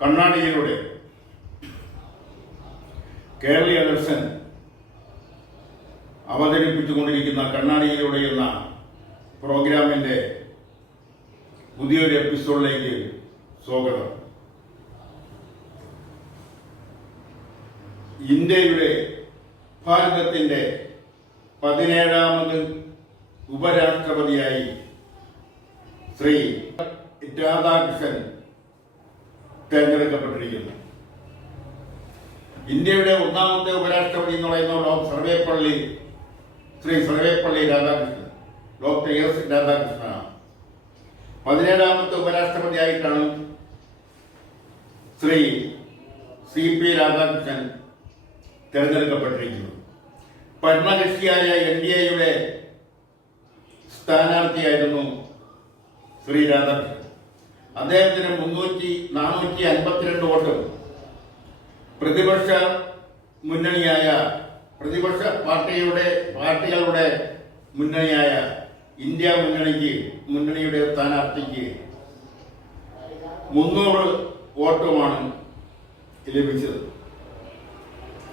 കണ്ണാടിയിലൂടെ കേരളീയ ദർശൻ അവതരിപ്പിച്ചുകൊണ്ടിരിക്കുന്ന കണ്ണാടിയിലൂടെ എന്ന പ്രോഗ്രാമിൻ്റെ പുതിയൊരു എപ്പിസോഡിലേക്ക് സ്വാഗതം. ഇന്ത്യയുടെ ഭാരതത്തിൻ്റെ 17ാമത് ഉപരാഷ്ട്രപതിയായി ശ്രീ രാധാകൃഷ്ണൻ തെരഞ്ഞെടുക്കപ്പെട്ടിരിക്കുന്നു. ഇന്ത്യയുടെ ഒന്നാമത്തെ ഉപരാഷ്ട്രപതി എന്ന് പറയുന്ന ശ്രീ സർവേപ്പള്ളി രാധാകൃഷ്ണൻ, ഡോക്ടർ എസ് രാധാകൃഷ്ണനാണ്. 17ാമത്തെ ഉപരാഷ്ട്രപതിയായിട്ടാണ് ശ്രീ CP രാധാകൃഷ്ണൻ തെരഞ്ഞെടുക്കപ്പെട്ടിരിക്കുന്നത്. ഭരണകക്ഷിയായ NDAയുടെ സ്ഥാനാർത്ഥിയായിരുന്നു ശ്രീ രാധാകൃഷ്ണൻ. അദ്ദേഹത്തിന് 452 വോട്ടും പ്രതിപക്ഷ പാർട്ടികളുടെ മുന്നണിയായ ഇന്ത്യ മുന്നണിയുടെ സ്ഥാനാർത്ഥിക്ക് 300 വോട്ടുമാണ് ലഭിച്ചത്.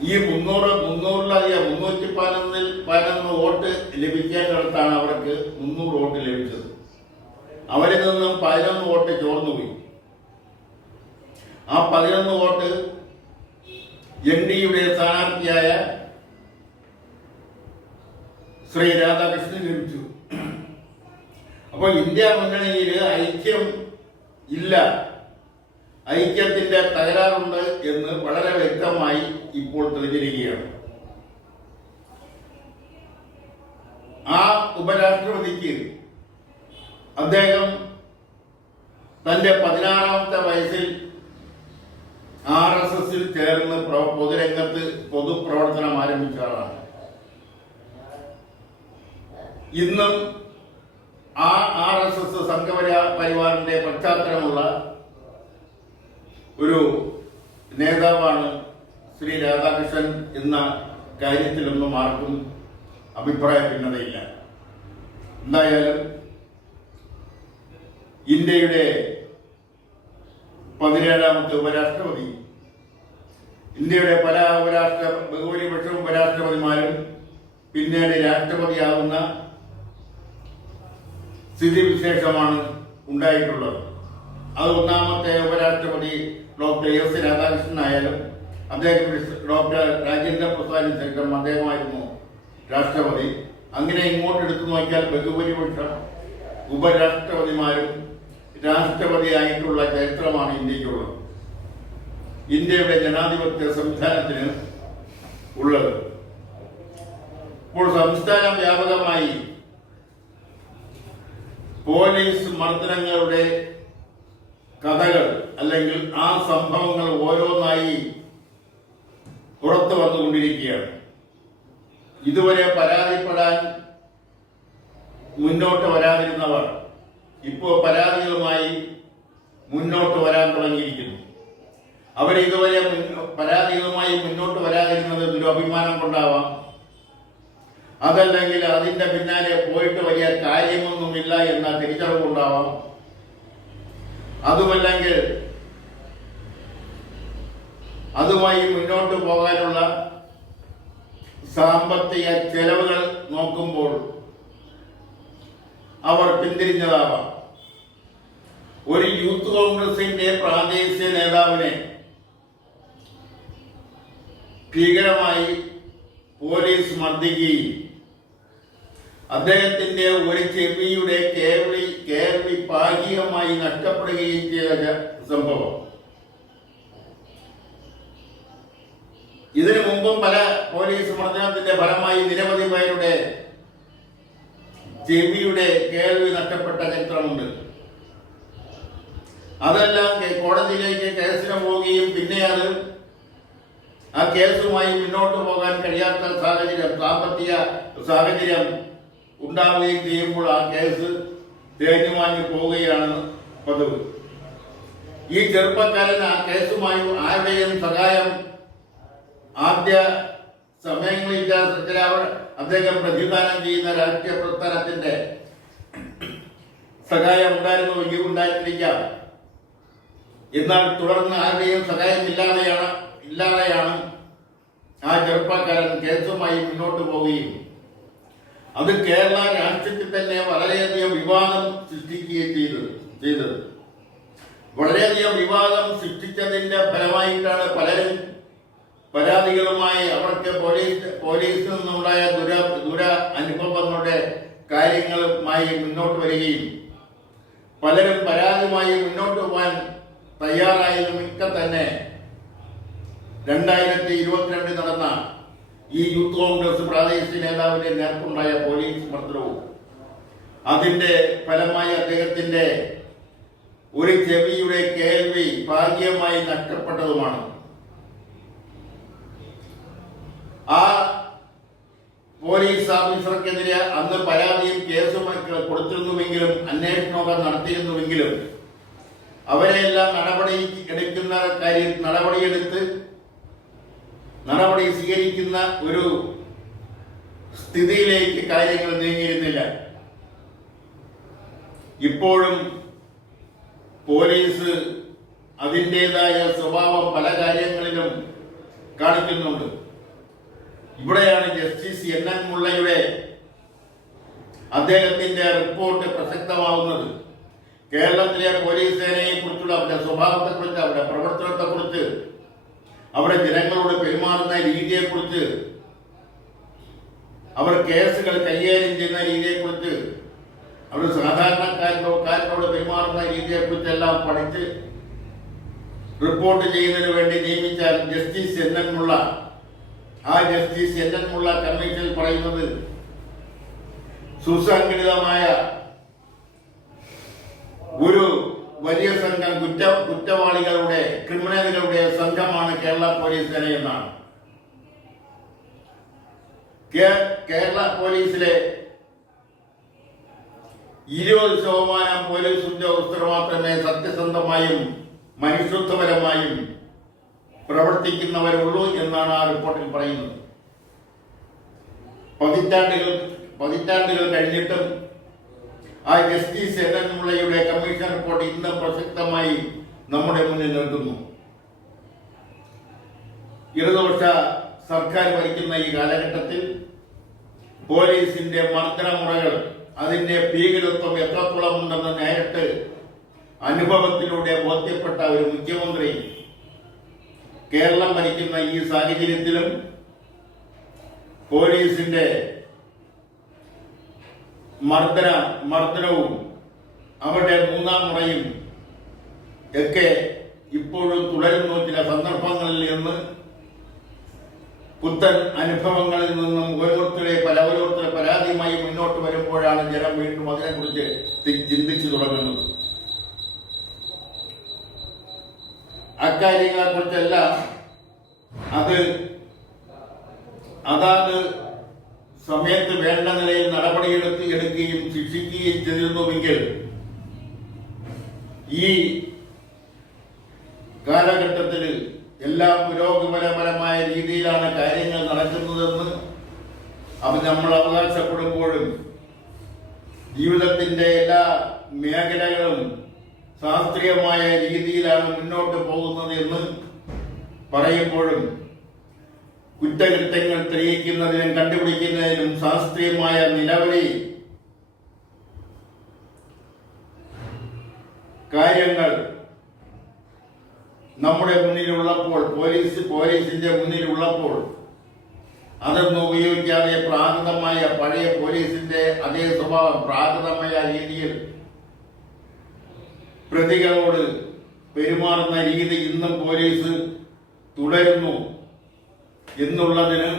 ഈ 311 വോട്ട് ലഭിക്കേണ്ടിടത്താണ് അവർക്ക് 300 വോട്ട് ലഭിച്ചത്. അവരിൽ നിന്നും 11 വോട്ട് ചോർന്നുപോയി. ആ 11 വോട്ട് NDAയുടെ സ്ഥാനാർത്ഥിയായ ശ്രീ രാധാകൃഷ്ണന് ലഭിച്ചു. അപ്പോൾ ഇന്ത്യ മുന്നണിയിൽ ഐക്യം ഇല്ല, ഐക്യത്തിന്റെ തകരാറുണ്ട് എന്ന് വളരെ വ്യക്തമായി ഇപ്പോൾ തെളിഞ്ഞിരിക്കുകയാണ്. ആ ഉപരാഷ്ട്രപതിക്ക് അദ്ദേഹം തന്റെ 16ാമത്തെ വയസ്സിൽ RSSൽ ചേർന്ന് പൊതുപ്രവർത്തനം ആരംഭിച്ച ആളാണ്. ഇന്നും ആ RSS സംഘപരിവാറിന്റെ പശ്ചാത്തലമുള്ള ഒരു നേതാവാണ് ശ്രീ രാധാകൃഷ്ണൻ എന്ന കാര്യത്തിലൊന്നും ആർക്കും അഭിപ്രായ ഭിന്നതയില്ല. എന്തായാലും ഇന്ത്യയുടെ 17ാമത്തെ ഉപരാഷ്ട്രപതി, ഇന്ത്യയുടെ ബഹുഭൂരിപക്ഷം ഉപരാഷ്ട്രപതിമാരും പിന്നീട് രാഷ്ട്രപതിയാകുന്ന സ്ഥിതിവിശേഷമാണ് ഉണ്ടായിട്ടുള്ളത്. അത് ഒന്നാമത്തെ ഉപരാഷ്ട്രപതി ഡോക്ടർ എസ് രാധാകൃഷ്ണൻ ആയാലും അദ്ദേഹം ഡോക്ടർ രാജേന്ദ്ര പ്രസാദിന് ശേഷം അദ്ദേഹമായിരുന്നു രാഷ്ട്രപതി. അങ്ങനെ ഇങ്ങോട്ട് എടുത്തു നോക്കിയാൽ ബഹുഭൂരിപക്ഷം ഉപരാഷ്ട്രപതിമാരും രാഷ്ട്രപതിയായിട്ടുള്ള ചരിത്രമാണ് ഇന്ത്യക്കുള്ളത്, ഇന്ത്യയുടെ ജനാധിപത്യ സംവിധാനത്തിന് ഉള്ളത്. ഇപ്പോൾ സംസ്ഥാന വ്യാപകമായി പോലീസ് മർദ്ദനങ്ങളുടെ കഥകൾ അല്ലെങ്കിൽ ആ സംഭവങ്ങൾ ഓരോന്നായി പുറത്തു വന്നുകൊണ്ടിരിക്കുകയാണ്. ഇതുവരെ പരാതിപ്പെടാൻ മുന്നോട്ട് വരാതിരുന്നവർ ഇപ്പോൾ പരാതികളുമായി മുന്നോട്ട് വരാൻ തുടങ്ങിയിരിക്കുന്നു. അവരിതുവരെ പരാതികളുമായി മുന്നോട്ട് വരാതിരുന്നത് ദുരഭിമാനം കൊണ്ടാവാം, അതല്ലെങ്കിൽ അതിന്റെ പിന്നാലെ പോയിട്ട് വലിയ കാര്യമൊന്നുമില്ല എന്ന തിരിച്ചറിവുണ്ടാവാം, അതുമല്ലെങ്കിൽ അതുമായി മുന്നോട്ട് പോകാനുള്ള സാമ്പത്തിക ചെലവുകൾ നോക്കുമ്പോൾ അവർ പിന്തിരിഞ്ഞതാവാം. ഒരു യൂത്ത് കോൺഗ്രസിന്റെ പ്രാദേശിക നേതാവിനെ ഭീകരമായി പോലീസ് മർദ്ദിക്കുകയും അദ്ദേഹത്തിന്റെ ഒരു ചെവിയുടെ കേൾവി ഭാഗികമായി നഷ്ടപ്പെടുകയും ചെയ്ത സംഭവം. ഇതിനു മുമ്പും പല പോലീസ് മർദ്ദനത്തിന്റെ ഫലമായി നിരവധി പേരുടെ ചെവിയുടെ കേൾവി നഷ്ടപ്പെട്ട ചരിത്രമുണ്ട്. അതെല്ലാം കോടതിയിലേക്ക് കേസിന് പോവുകയും പിന്നെ ആ കേസുമായി മുന്നോട്ട് പോകാൻ കഴിയാത്ത സാമ്പത്തിക സാഹചര്യം ഉണ്ടാവുകയും ചെയ്യുമ്പോൾ ആ കേസ് തേഞ്ഞുമാഞ്ഞു പോവുകയാണ് പതിവ്. ഈ ചെറുപ്പക്കാരൻ ആ കേസുമായി ആരുടെയും സഹായം ആദ്യ സമയങ്ങളിൽ അദ്ദേഹം പ്രതിദാനം ചെയ്യുന്ന രാഷ്ട്രീയ പ്രസ്ഥാനത്തിന്റെ സഹായം ഉണ്ടായിരുന്നുവെങ്കിൽ ഉണ്ടായിട്ടിരിക്കാം. എന്നാൽ തുടർന്ന് ആരുടെയും ഇല്ലാതെയാണ് ആ ചെറുപ്പക്കാരൻ കേസുമായി മുന്നോട്ട് പോവുകയും അത് കേരള രാഷ്ട്രീയത്തിൽ തന്നെ വളരെയധികം വിവാദം സൃഷ്ടിക്കുകയും ചെയ്തത്. വളരെയധികം വിവാദം സൃഷ്ടിച്ചതിന്റെ ഫലമായിട്ടാണ് പലരും പരാതികളുമായി അവർക്ക് പോലീസിൽ നിന്നുണ്ടായ ദുര അനുഭവങ്ങളുടെ കാര്യങ്ങളുമായി മുന്നോട്ട് വരികയും പലരും പരാതിയുമായി മുന്നോട്ട് പോകാൻ തയ്യാറായതുമൊക്കെ തന്നെ 2022 നടന്ന ഈ യൂത്ത് കോൺഗ്രസ് പ്രാദേശിക നേതാവിന്റെ നേർക്കുണ്ടായ പോലീസ് മർദ്ദനവും അതിന്റെ ഫലമായി അദ്ദേഹത്തിന്റെ ഒരു ചെവിയുടെ കേൾവി ഭാഗ്യമായി നഷ്ടപ്പെട്ടതുമാണ്. ആ പോലീസ് ഓഫീസർക്കെതിരെ അന്ന് പരാതിയും കേസും കൊടുത്തിരുന്നുവെങ്കിലും അന്വേഷണമൊക്കെ നടത്തിയിരുന്നുവെങ്കിലും അവരെല്ലാം നടപടി സ്വീകരിക്കുന്ന ഒരു സ്ഥിതിയിലേക്ക് കാര്യങ്ങൾ നീങ്ങിയിരുന്നില്ല. ഇപ്പോഴും പോലീസ് അതിൻ്റെതായ സ്വഭാവം പല കാര്യങ്ങളിലും കാണിക്കുന്നുണ്ട്. ഇവിടെയാണ് ജസ്റ്റിസ് NN മുള്ളയുടെ അദ്ദേഹത്തിന്റെ റിപ്പോർട്ട് പ്രസക്തമാവുന്നത്. കേരളത്തിലെ പോലീസ് സേനയെ കുറിച്ചുള്ള അവരുടെ സ്വഭാവത്തെക്കുറിച്ച്, അവരുടെ പ്രവർത്തനത്തെക്കുറിച്ച്, അവരുടെ ജനങ്ങളോട് പെരുമാറുന്ന രീതിയെക്കുറിച്ച്, അവർ കേസുകൾ കൈകാര്യം ചെയ്യുന്ന രീതിയെക്കുറിച്ച്, അവർ സാധാരണക്കാരോട് പെരുമാറുന്ന രീതിയെക്കുറിച്ചെല്ലാം പഠിച്ച് റിപ്പോർട്ട് ചെയ്യുന്നതിന് വേണ്ടി നിയമിച്ച ജസ്റ്റിസ് NN മുള്ള, ആ ജസ്റ്റിസ് NN മുള്ള കമ്മീഷൻ പറയുന്നത് സുസംഘടിതമായ ഒരു വലിയ സംഘം കുറ്റവാളികളുടെ ക്രിമിനലുകളുടെ സംഘമാണ് കേരള പോലീസ് സേനയെന്നാണ്. കേരള പോലീസിലെ 20% പോലീസ് ഉദ്യോഗസ്ഥർ മാത്രമേ സത്യസന്ധമായും മനുഷ്യത്വപരമായും പ്രവർത്തിക്കുന്നവരുള്ളൂ എന്നാണ് ആ റിപ്പോർട്ടിൽ പറയുന്നത്. പതിറ്റാണ്ടുകൾ കഴിഞ്ഞിട്ടും ആ ജസ്റ്റിസ് NN മുള്ളയുടെ കമ്മീഷൻ റിപ്പോർട്ട് ഇന്ന് പ്രസക്തമായി നമ്മുടെ മുന്നിൽ നിൽക്കുന്നു. ഇടതുപക്ഷ സർക്കാർ ഭരിക്കുന്ന ഈ കാലഘട്ടത്തിൽ പോലീസിന്റെ മർദ്ദനമുറകൾ, അതിന്റെ ഭീകരത്വം എത്രത്തോളം ഉണ്ടെന്ന് നേരിട്ട് അനുഭവത്തിലൂടെ ബോധ്യപ്പെട്ട ഒരു മുഖ്യമന്ത്രി കേരളം ഭരിക്കുന്ന ഈ സാഹചര്യത്തിലും പോലീസിന്റെ മർദ്ദനവും അവരുടെ മൂന്നാം മുറയും ഒക്കെ ഇപ്പോഴും തുടരുന്നു. ചില സന്ദർഭങ്ങളിൽ നിന്ന് പുത്തൻ അനുഭവങ്ങളിൽ നിന്നും ഓരോരുത്തരെ പരാതിയുമായി മുന്നോട്ട് വരുമ്പോഴാണ് ജനം വീണ്ടും അതിനെക്കുറിച്ച് ചിന്തിച്ചു തുടങ്ങുന്നത്. അക്കാര്യങ്ങളെ കുറിച്ചെല്ലാം അതാത് സമയത്ത് വേണ്ട നിലയിൽ നടപടിയെടുക്കുകയും ശിക്ഷിക്കുകയും ചെയ്തിരുന്നുവെങ്കിൽ ഈ കാലഘട്ടത്തിൽ എല്ലാം പുരോഗമനപരമായ രീതിയിലാണ് കാര്യങ്ങൾ നടക്കുന്നതെന്ന് നമ്മൾ അവകാശപ്പെടുമ്പോഴും ജീവിതത്തിന്റെ എല്ലാ മേഖലകളും ശാസ്ത്രീയമായ രീതിയിലാണ് മുന്നോട്ട് പോകുന്നത് എന്ന് പറയുമ്പോഴും കുറ്റകൃത്യങ്ങൾ തെളിയിക്കുന്നതിനും കണ്ടുപിടിക്കുന്നതിനും ശാസ്ത്രീയമായ നിരവധി കാര്യങ്ങൾ നമ്മുടെ മുന്നിലുള്ളപ്പോൾ, പോലീസിന്റെ മുന്നിലുള്ളപ്പോൾ അതൊന്നും ഉപയോഗിക്കാതെ പഴയ പോലീസിന്റെ അതേ സ്വഭാവം പ്രാകൃതമായ രീതിയിൽ പ്രതികളോട് പെരുമാറുന്ന രീതി ഇന്നും പോലീസ് തുടരുന്നു എന്നുള്ളതിന്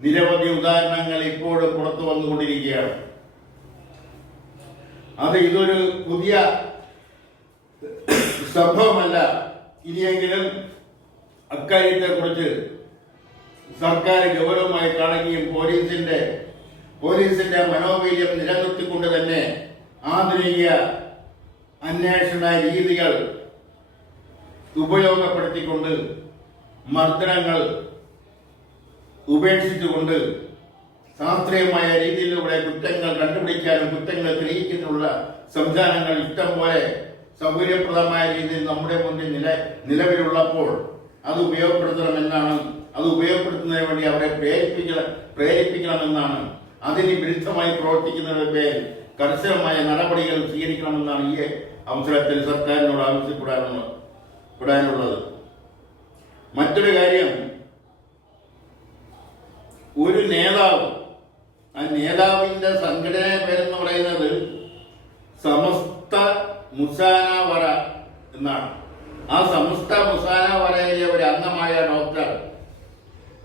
നിരവധി ഉദാഹരണങ്ങൾ ഇപ്പോഴും പുറത്തു വന്നുകൊണ്ടിരിക്കുകയാണ്. ഇതൊരു പുതിയ സംഭവമല്ല. ഇനിയെങ്കിലും അക്കാര്യത്തെക്കുറിച്ച് സർക്കാർ ഗൗരവമായി കാണുകയും പോലീസിന്റെ മനോവീര്യം നിലനിർത്തിക്കൊണ്ട് തന്നെ ആധുനിക അന്വേഷണ രീതികൾ ഉപയോഗപ്പെടുത്തിക്കൊണ്ട് മർദ്ദനങ്ങൾ ഉപേക്ഷിച്ചുകൊണ്ട് ശാസ്ത്രീയമായ രീതിയിലൂടെ കുറ്റങ്ങൾ കണ്ടുപിടിക്കാനും കുറ്റങ്ങൾ തെളിയിക്കാനുള്ള സംവിധാനങ്ങൾ ഇഷ്ടം പോലെ സൗകര്യപ്രദമായ രീതിയിൽ നമ്മുടെ മുന്നിൽ നിലവിലുള്ളപ്പോൾ അത് ഉപയോഗപ്പെടുത്തണമെന്നാണ്. അത് ഉപയോഗപ്പെടുത്തുന്നതിന് വേണ്ടി അവരെ പ്രേരിപ്പിക്കണമെന്നാണ്. അതിന് വിരുദ്ധമായി പ്രവർത്തിക്കുന്നവരുടെ പേരിൽ കർശനമായ നടപടികൾ സ്വീകരിക്കണമെന്നാണ് ഈ അവസരത്തിൽ സർക്കാരിനോട് ആവശ്യപ്പെടാനുള്ളത്. മറ്റൊരു കാര്യം, ഒരു നേതാവ്, ആ നേതാവിന്റെ സംഘടന പേരെന്ന് പറയുന്നത് സമസ്ത മുസാനവറ എന്നാണ്. ആ സമസ്ത മുസാനവറയിലെ ഒരു അംഗമായ ഡോക്ടർ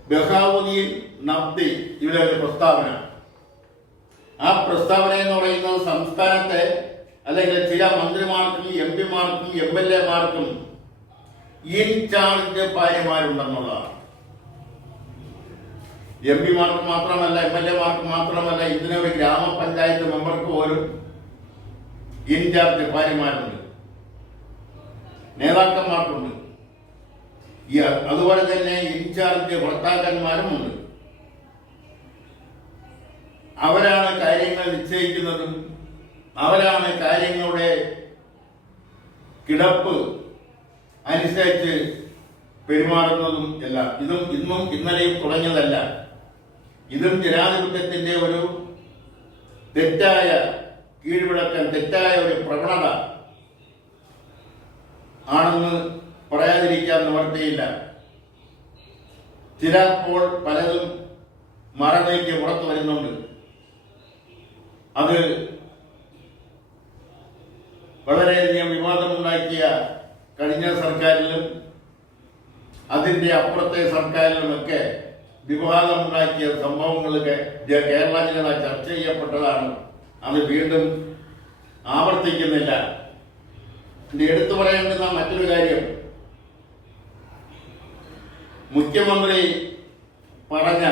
ബഹാവുദ്ദീൻ നബ്ദി ഇവിടെ ഒരു പ്രസ്താവന. ആ പ്രസ്താവന എന്ന് പറയുന്നത് സംസ്ഥാനത്തെ അല്ലെങ്കിൽ ചില മന്ത്രിമാർക്കും MP-മാർക്കും MLA-മാർക്കും ഇൻചാർജ് ഭാര്യമാരുണ്ടെന്നുള്ളതാണ്. MP-മാർക്ക് മാത്രമല്ല, MLA-മാർക്ക് മാത്രമല്ല, ഇതിനൊരു ഗ്രാമപഞ്ചായത്ത് മെമ്പർക്ക് പോലും ഇൻചാർജ് ഭാര്യമാരുണ്ട്, നേതാക്കന്മാർക്കുണ്ട്. അതുപോലെ തന്നെ ഇൻചാർജ് ഭർത്താക്കന്മാരുമുണ്ട്. അവരാണ് കാര്യങ്ങൾ നിശ്ചയിക്കുന്നതും അവരാണ് കാര്യങ്ങളുടെ കിടപ്പ് അനുസരിച്ച് പെരുമാറുന്നതും എല്ലാം. ഇതും ഇന്നും ഇന്നലെയും തുടങ്ങിയതല്ല. ഇതും ജനാധിപത്യത്തിന്റെ ഒരു തെറ്റായ കീഴ്വഴക്കം, തെറ്റായ ഒരു പ്രവണത ആണെന്ന് പറയാതിരിക്കാൻ നിവർത്തിയില്ല. ചിലപ്പോൾ പലതും മറനീക്കി പുറത്തു വരുന്നുണ്ട്. അത് വളരെയധികം വിവാദമുണ്ടാക്കിയ കഴിഞ്ഞ സർക്കാരിലും അതിന്റെ അപ്പുറത്തെ സർക്കാരിലുമൊക്കെ വിവാദമുണ്ടാക്കിയ സംഭവങ്ങളൊക്കെ കേരള ജനത ചർച്ച ചെയ്യപ്പെട്ടതാണ്. അത് വീണ്ടും ആവർത്തിക്കുന്നില്ല. എടുത്തു പറയേണ്ടുന്ന മറ്റൊരു കാര്യം, മുഖ്യമന്ത്രി പറഞ്ഞ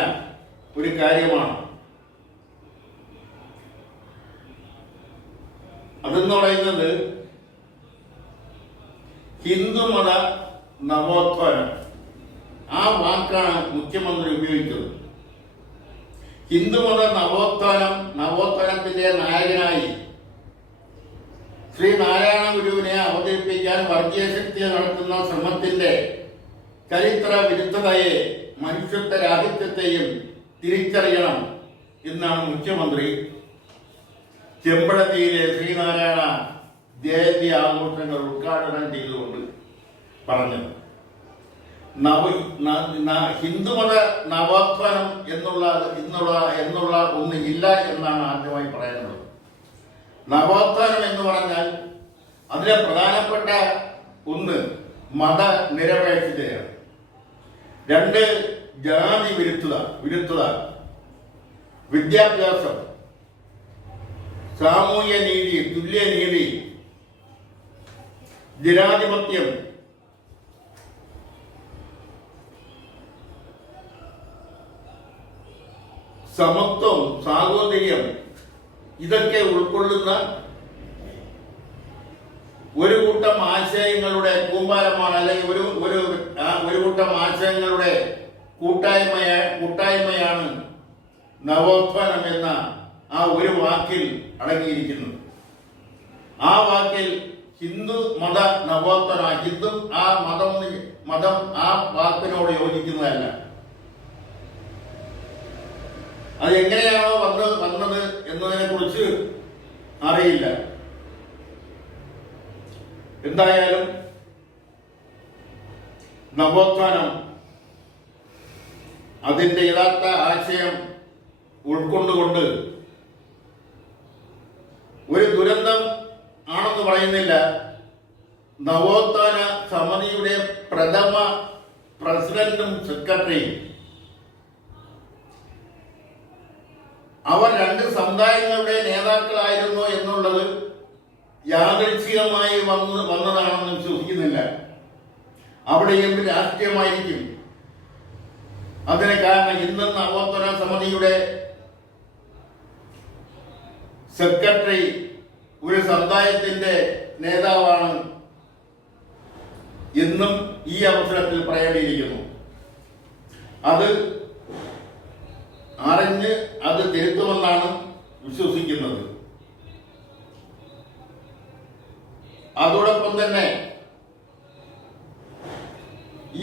ഒരു കാര്യമാണ്. അതെന്ന് പറയുന്നത് ഹിന്ദുമത നവോത്ഥാനം. ആ വാക്കാണ് മുഖ്യമന്ത്രി ഉപയോഗിച്ചത്. ഹിന്ദുമത നവോത്ഥാനത്തിന്റെ നായകനായി ശ്രീ നാരായണ ഗുരുവിനെ അവതരിപ്പിക്കാൻ വർഗീയ ശക്തി നടത്തുന്ന ശ്രമത്തിന്റെ ചരിത്ര വിരുദ്ധതയെ, മനുഷ്യത്വ രാഹിത്യത്തെയും തിരിച്ചറിയണം എന്നാണ് മുഖ്യമന്ത്രി ചെമ്പഴന്തിയിലെ ശ്രീനാരായണ ജയന്തി ആഘോഷങ്ങൾ ഉദ്ഘാടനം ചെയ്തുകൊണ്ട് പറഞ്ഞത്. ഹിന്ദുമത നവോത്ഥാനം എന്നുള്ള ഒന്ന് ഇല്ല എന്നാണ് ആദ്യമായി പറയുന്നത്. നവോത്ഥാനം എന്ന് പറഞ്ഞാൽ അതിലെ പ്രധാനപ്പെട്ട ഒന്ന് മതനിരപേക്ഷതയാണ്. രണ്ട്, ജാതി വിരുദ്ധത, വിദ്യാഭ്യാസം, സാമൂഹ്യ നീതി, തുല്യനീതി, ജനാധിപത്യം, സമത്വം, സാഹോദര്യം, ഇതൊക്കെ ഉൾക്കൊള്ളുന്ന ഒരു കൂട്ടം ആശയങ്ങളുടെ കൂമ്പാരമാണ്, അല്ലെങ്കിൽ ഒരു കൂട്ടം ആശയങ്ങളുടെ കൂട്ടായ്മയാണ് നവോത്ഥാനം എന്ന ആ ഒരു വാക്കിൽ അടങ്ങിയിരിക്കുന്നത്. ആ വാക്കിൽ ഹിന്ദു മത നവോത്ഥാനം, ഹിന്ദു ആ മതം ആ വാക്കിനോട് യോജിക്കുന്നതല്ല. അത് എങ്ങനെയാണോ വന്നത് എന്നതിനെ കുറിച്ച് അറിയില്ല. എന്തായാലും നവോത്ഥാനം അതിന്റെ യഥാർത്ഥ ആശയം ഉൾക്കൊണ്ടുകൊണ്ട് ഒരു ദുരന്തം ആണെന്ന് പറയുന്നില്ല. നവോത്ഥാന സമിതിയുടെ പ്രഥമ പ്രസിഡന്റും സെക്രട്ടറിയും അവർ രണ്ട് സമുദായങ്ങളുടെ നേതാക്കളായിരുന്നു എന്നുള്ളത് യാദൃച്ഛികമായി വന്നതാണെന്ന് വിശ്വസിക്കുന്നില്ല. അവിടെയും രാഷ്ട്രീയമായിരിക്കും അതിന് കാരണം. ഇന്ന് നവോത്ഥാന സമിതിയുടെ സെക്രട്ടറി ഒരു സമുദായത്തിന്റെ നേതാവാണ് എന്നും ഈ അവസരത്തിൽ പറയേണ്ടിയിരിക്കുന്നു. അത് അറിഞ്ഞ് അത് തിരുത്തുമെന്നാണ് വിശ്വസിക്കുന്നത്. അതോടൊപ്പം തന്നെ ഈ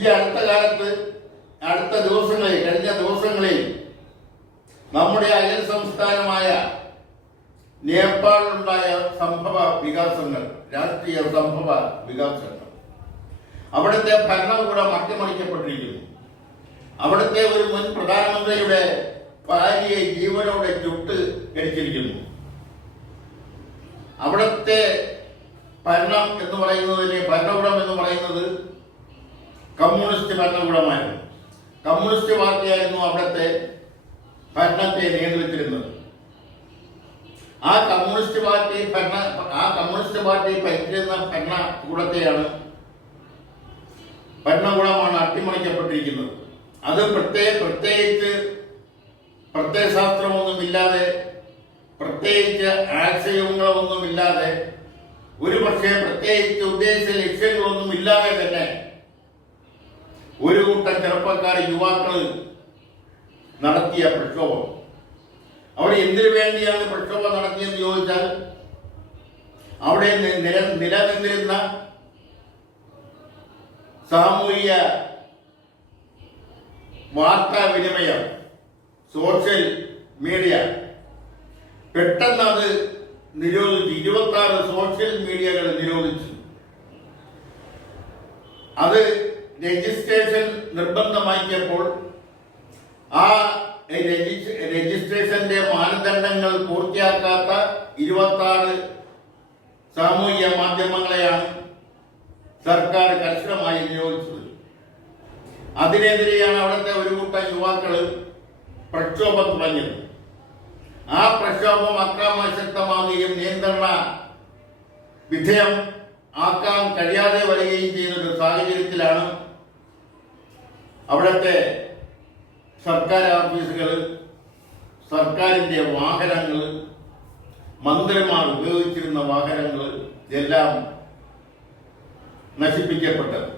അടുത്ത ദിവസങ്ങളിൽ കഴിഞ്ഞ ദിവസങ്ങളിൽ നമ്മുടെ അയൽ സംസ്ഥാനമായ നേപ്പാളിലുണ്ടായ സംഭവ വികാസങ്ങൾ, രാഷ്ട്രീയ സംഭവ വികാസങ്ങൾ, അവിടുത്തെ ഭരണകൂടം അട്ടിമറിക്കപ്പെട്ടിരിക്കുന്നു. അവിടുത്തെ ഒരു മുൻ പ്രധാനമന്ത്രിയുടെ ഭാര്യയെ ജീവനോടെ ചുട്ട് കരിച്ചിരിക്കുന്നു. അവിടുത്തെ ഭരണകൂടം എന്ന് പറയുന്നത് കമ്മ്യൂണിസ്റ്റ് ഭരണകൂടമായിരുന്നു. കമ്മ്യൂണിസ്റ്റ് പാർട്ടിയായിരുന്നു അവിടുത്തെ ഭരണത്തെ നിയന്ത്രിച്ചിരുന്നത്. ആ കമ്മ്യൂണിസ്റ്റ് പാർട്ടി ഭരിച്ചിരുന്ന ഭരണകൂടമാണ് അട്ടിമറിക്കപ്പെട്ടിരിക്കുന്നത്. അത് പ്രത്യേകിച്ച് പ്രത്യയശാസ്ത്രമൊന്നുമില്ലാതെ, പ്രത്യേകിച്ച് ആശയങ്ങളൊന്നുമില്ലാതെ, ഒരു പക്ഷേ പ്രത്യേകിച്ച് ഉദ്ദേശ ലക്ഷ്യങ്ങളൊന്നും ഇല്ലാതെ തന്നെ ഒരു കൂട്ടം ചെറുപ്പക്കാർ, യുവാക്കൾ നടത്തിയ പ്രക്ഷോഭം. അവർ എന്തിനു വേണ്ടിയാണ് പ്രക്ഷോഭം നടത്തിയെന്ന് ചോദിച്ചാൽ, അവിടെ നിലനിന്നിരുന്ന സാമൂഹിക വാർത്താവിനിമയം, സോഷ്യൽ മീഡിയ പെട്ടെന്ന് അത് നിരോധിച്ചു. 26 സോഷ്യൽ മീഡിയകൾ നിരോധിച്ചു. അത് രജിസ്ട്രേഷൻ നിർബന്ധമാക്കിയപ്പോൾ ആ രജിസ്ട്രേഷന്റെ മാനദണ്ഡങ്ങൾ പൂർത്തിയാക്കാത്ത 26 സാമൂഹിക മാധ്യമങ്ങളെയാണ് സർക്കാർ കർശനമായി നിയോഗിച്ചത്. അതിനെതിരെയാണ് അവിടുത്തെ ഒരു കൂട്ടം യുവാക്കൾ പ്രക്ഷോഭം തുടങ്ങിയത്. ആ പ്രക്ഷോഭം അക്രമാസക്തമാവുകയും നിയന്ത്രണ വിധേയം ആക്കാൻ കഴിയാതെ വരികയും ചെയ്യുന്ന സാഹചര്യത്തിലാണ് അവിടുത്തെ സർക്കാർ ഓഫീസുകൾ, സർക്കാരിന്റെ വാഹനങ്ങൾ, മന്ത്രിമാർ ഉപയോഗിച്ചിരുന്ന വാഹനങ്ങൾ എല്ലാം നശിപ്പിക്കപ്പെട്ടത്.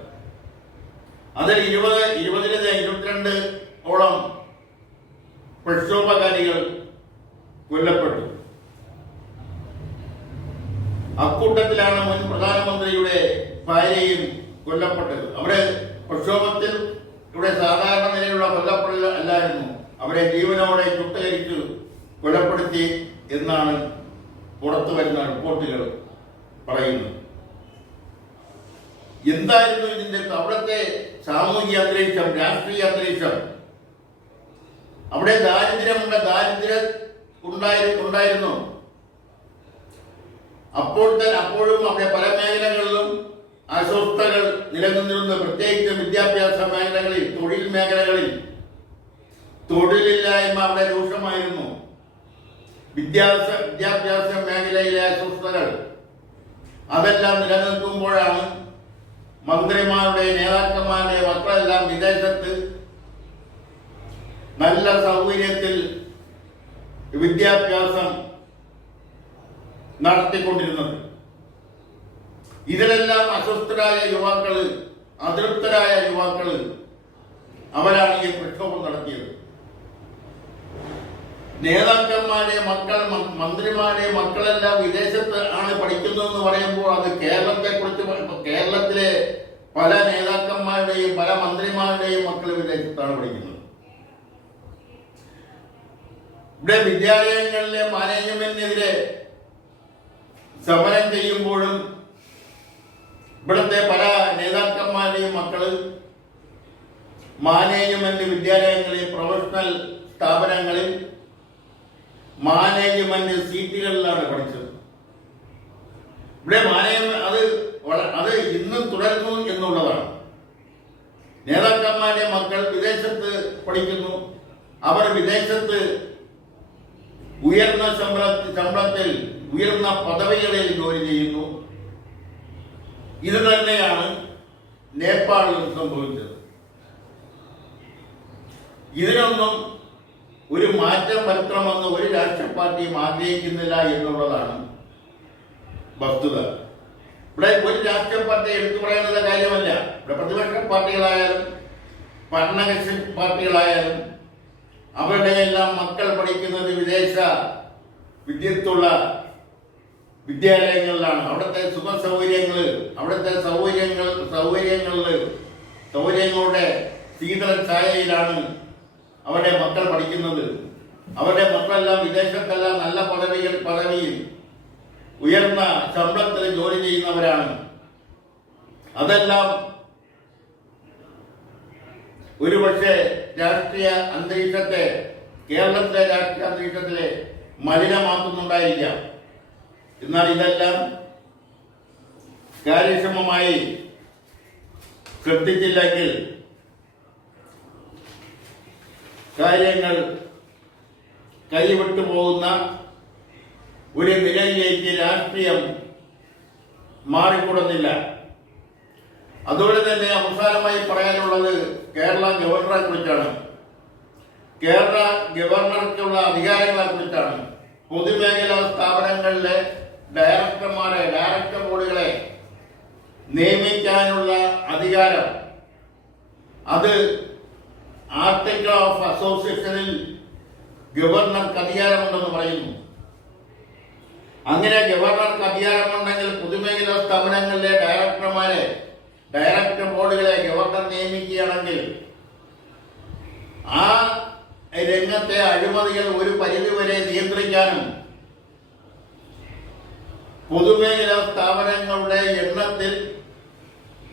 അതിൽ 22 ഓളം പ്രക്ഷോഭകാരികൾ കൊല്ലപ്പെട്ടു. അക്കൂട്ടത്തിലാണ് മുൻ പ്രധാനമന്ത്രിയുടെ ഭാര്യയും കൊല്ലപ്പെട്ടത്. അവിടെ പ്രക്ഷോഭത്തിൽ ഇവിടെ സാധാരണ നിലയിലുള്ള കൊല്ലപ്പെടൽ അല്ലായിരുന്നു, അവരെ ജീവനോടെ ചുട്ടുകരിച്ചു കൊലപ്പെടുത്തി എന്നാണ് പുറത്തു വരുന്ന റിപ്പോർട്ടുകൾ പറയുന്നത്. എന്തായിരുന്നു ഇതിന്റെ അവിടുത്തെ സാമൂഹിക അന്തരീക്ഷം, രാഷ്ട്രീയ അന്തരീക്ഷം? അവിടെ ദാരിദ്ര്യം ഉണ്ടായിരുന്നു. അപ്പോഴും അവിടെ പല മേഖലകളിലും അസ്വസ്ഥതകൾ നിലനിന്നിരുന്നു. പ്രത്യേകിച്ച് വിദ്യാഭ്യാസ മേഖലകളിൽ, തൊഴിൽ മേഖലകളിൽ തൊഴിലില്ലായ്മ അവിടെ രൂക്ഷമായിരുന്നു. വിദ്യാഭ്യാസ മേഖലയിലെ അസ്വസ്ഥതകൾ അതെല്ലാം നിലനിൽക്കുമ്പോഴാണ് മന്ത്രിമാരുടെ, നേതാക്കന്മാരുടെ മക്കളെല്ലാം വിദേശത്ത് നല്ല സൗകര്യത്തിൽ വിദ്യാഭ്യാസം നടത്തിക്കൊണ്ടിരുന്നത്. ഇതിലെല്ലാം അസ്വസ്ഥരായ യുവാക്കള്, അതൃപ്തരായ യുവാക്കള് അവരാണ് ഈ പ്രക്ഷോഭം നടത്തിയത്. നേതാക്കന്മാരെ മക്കൾ, മന്ത്രിമാരെ മക്കളെല്ലാം വിദേശത്ത് ആണ് പഠിക്കുന്നതെന്ന് പറയുമ്പോൾ അത് കേരളത്തിലെ പല നേതാക്കന്മാരുടെയും പല മന്ത്രിമാരുടെയും മക്കൾ വിദേശത്താണ് പഠിക്കുന്നത്. ഇവിടെ വിദ്യാലയങ്ങളിലെ മാനേജ്മെന്റിനെതിരെ സമരം ചെയ്യുമ്പോഴും ഇവിടുത്തെ പല നേതാക്കന്മാരുടെയും മക്കള് മാനേജ്മെന്റ് വിദ്യാലയങ്ങളിൽ, പ്രൊഫഷണൽ സ്ഥാപനങ്ങളിൽ മാനേജ്മെന്റ് സീറ്റുകളിലാണ് പഠിച്ചത്. ഇവിടെ അത് ഇന്നും തുടരുന്നു എന്നുള്ളതാണ്. നേതാക്കന്മാരുടെ മക്കൾ വിദേശത്ത് പഠിക്കുന്നു. അവർ വിദേശത്ത് ഉയർന്ന ശമ്പളത്തിൽ ഉയർന്ന പദവികളിൽ ജോലി ചെയ്യുന്നു. ഇത് തന്നെയാണ് നേപ്പാളിൽ സംഭവിച്ചത്. ഇതിനൊന്നും ഒരു മാറ്റം വരുത്തണമെന്ന് ഒരു രാഷ്ട്രീയ പാർട്ടിയും ആഗ്രഹിക്കുന്നില്ല എന്നുള്ളതാണ് വസ്തുത. ഇവിടെ ഒരു രാഷ്ട്രീയ പാർട്ടി എടുത്തു പറയുന്ന കാര്യമല്ല. ഇവിടെ പ്രതിപക്ഷ പാർട്ടികളായാലും ഭരണകക്ഷി പാർട്ടികളായാലും അവരുടെ എല്ലാം മക്കൾ പഠിക്കുന്നത് വിദേശ വിദ്യത്തുള്ള വിദ്യാലയങ്ങളിലാണ്. അവിടുത്തെ സുഖ സൗകര്യങ്ങൾ, അവിടുത്തെ സൗകര്യങ്ങളുടെ ശീതള ഛായയിലാണ് അവരുടെ മക്കൾ പഠിക്കുന്നത്. അവരുടെ മക്കളെല്ലാം വിദേശത്തെല്ലാം നല്ല പദവിയിൽ ഉയർന്ന ശമ്പളത്തിൽ ജോലി ചെയ്യുന്നവരാണ്. അതെല്ലാം ഒരുപക്ഷെ രാഷ്ട്രീയ അന്തരീക്ഷത്തെ, കേരളത്തിലെ രാഷ്ട്രീയ അന്തരീക്ഷത്തിലെ മലിനമാക്കുന്നുണ്ടായിരിക്കാം. എന്നാൽ ഇതെല്ലാം കാര്യക്ഷമമായി ശ്രദ്ധിച്ചില്ലെങ്കിൽ കാര്യങ്ങൾ കൈവിട്ടു പോകുന്ന ഒരു നിലയിലേക്ക് രാഷ്ട്രീയം മാറിക്കൂടുന്നില്ല. അതുപോലെ തന്നെ അവസാനമായി പറയാനുള്ളത് കേരള ഗവർണറെ കുറിച്ചാണ്. കേരള ഗവർണർക്കുള്ള അധികാരങ്ങളെ കുറിച്ചാണ്. പൊതുമേഖലാ സ്ഥാപനങ്ങളിലെ ഡയറക്ടർ ബോർഡുകളെ നിയമിക്കാനുള്ള അധികാരം അത് ആർട്ടിക്കിൾ ഓഫ് അസോസിയേഷനിൽ ഗവർണർക്ക് അധികാരമുണ്ടെന്ന് പറയുന്നു. അങ്ങനെ ഗവർണർക്ക് അധികാരമുണ്ടെങ്കിൽ പൊതുമേഖലാ സ്ഥാപനങ്ങളിലെ ഡയറക്ടർ ബോർഡുകളെ ഗവർണർ നിയമിക്കുകയാണെങ്കിൽ ആ രംഗത്തെ അഴിമതികൾ ഒരു പരിധിവരെ നിയന്ത്രിക്കാനും പൊതുമേഖലാ സ്ഥാപനങ്ങളുടെ എണ്ണത്തിൽ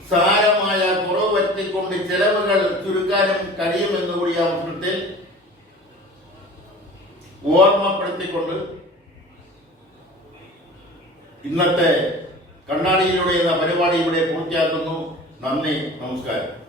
സാരമായ കുറവ് വരുത്തിക്കൊണ്ട് ചെലവുകൾ ചുരുക്കാനും കഴിയുമെന്നുകൂടി അവസരത്തിൽ ഓർമ്മപ്പെടുത്തിക്കൊണ്ട് ഇന്നത്തെ കണ്ണാടിയിലൂടെ എന്ന പരിപാടി ഇവിടെ പൂർത്തിയാക്കുന്നു. നന്ദി, നമസ്കാരം.